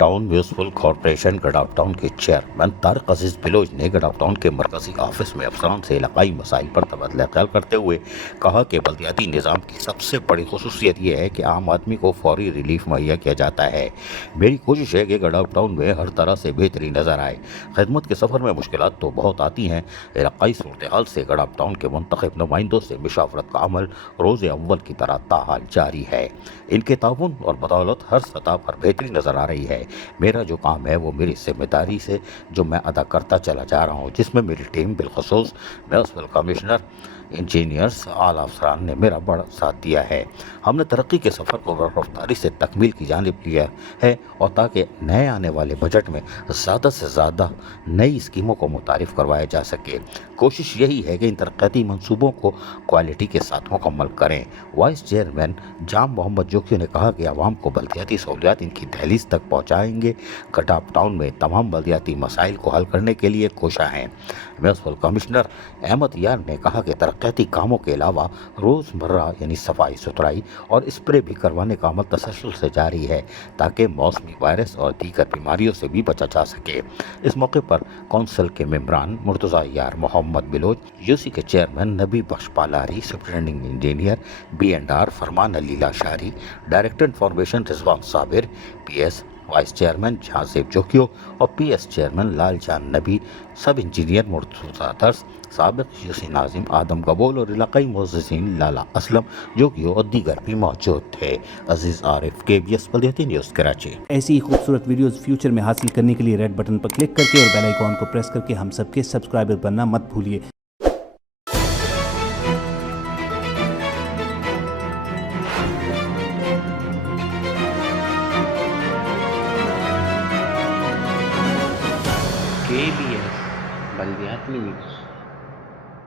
Town municipal corporation गडाफ town के chairman Tariq अजीज बिलोच ने गडाफ town के मरकजी ऑफिस में अफसरान से इलाकाई मसाइल पर तबादला ख्याल करते हुए कहा कि बल्दियाती निज़ाम की सबसे बड़ी खसूसियत यह है कि आम आदमी को फौरी रिलीफ मुहैया किया जाता है। मेरी कोशिश है कि गडाफ टाउन में हर तरह से बेहतरी नज़र आए। खिदमत के सफ़र में मुश्किलात तो बहुत आती हैं। इलाकाई सूरत हाल से गडाफ टाउन के मुंतखब नुमाइंदों से मुशावरत का अमल रोज़ अव्वल की तरह ताहाल जारी है। इनके ताउन और बदौलत हर सतह पर बेहतरी नज़र आ रही है। मेरा जो काम है वो मेरी जिम्मेदारी से जो मैं अदा करता चला जा रहा हूँ, जिसमें मेरी टीम बिलखसूस म्यूनसिपल कमिश्नर, इंजीनियर्स, आला अफसरान ने मेरा बड़ा साथ दिया है। हमने तरक्की के सफ़र को रफ्तारी से तकमील की जानिब लिया है और ताकि नए आने वाले बजट में ज़्यादा से ज़्यादा नई स्कीमों को मुतारिफ़ करवाया जा सके। कोशिश यही है कि इन तरक्याती मनसूबों को क्वालिटी के साथ मुकम्मल करें। वाइस चेयरमैन जाम मोहम्मद जोकी ने कहा कि आवाम को बल्दियाती सहूलियात इनकी दहलीज तक पहुँचाएंगे। गडाफ टाउन में तमाम बल्दियाती मसाइल को हल करने के लिए कोशा हैं। म्यूनसिपल कमिश्नर अहमद यार ने कहा कि तरक्याती कामों के अलावा रोज़मर्रा यानी सफाई सुथराई और स्प्रे भी करवाने का अमल तसलसल से जारी है ताकि मौसमी वायरस और दीगर बीमारियों से भी बचा जा सके। इस मौके पर कौंसिल के मेंबरान मुर्तज़ा यार मोहम्मद बिलोच, यूसी के chairman Nabi Bakhsh Palari, superintending engineer B&R Farman Ali Lashari, director information Rizwan Sabir, PS vice chairman Jahanzeb Jokhio और PS चेयरमैन लाल जान नबी, सब इंजीनियर मुर्तज़ा दर्स, साबिक यूसी नाजिम आदम कबूल और इलाकाई मुअज़्ज़िज़ीन लाला असलम जोकियो और दीगर भी मौजूद थे। अजीज़ आरिफ, KBS बल्दियाती न्यूज़ कराची। ऐसी ही खूबसूरत वीडियोस फ्यूचर में हासिल करने के लिए रेड बटन पर क्लिक करके और बेल आइकॉन को प्रेस करके हम सबके सब्सक्राइबर बनना मत भूलिए। KBS बल्दियाती न्यूज़।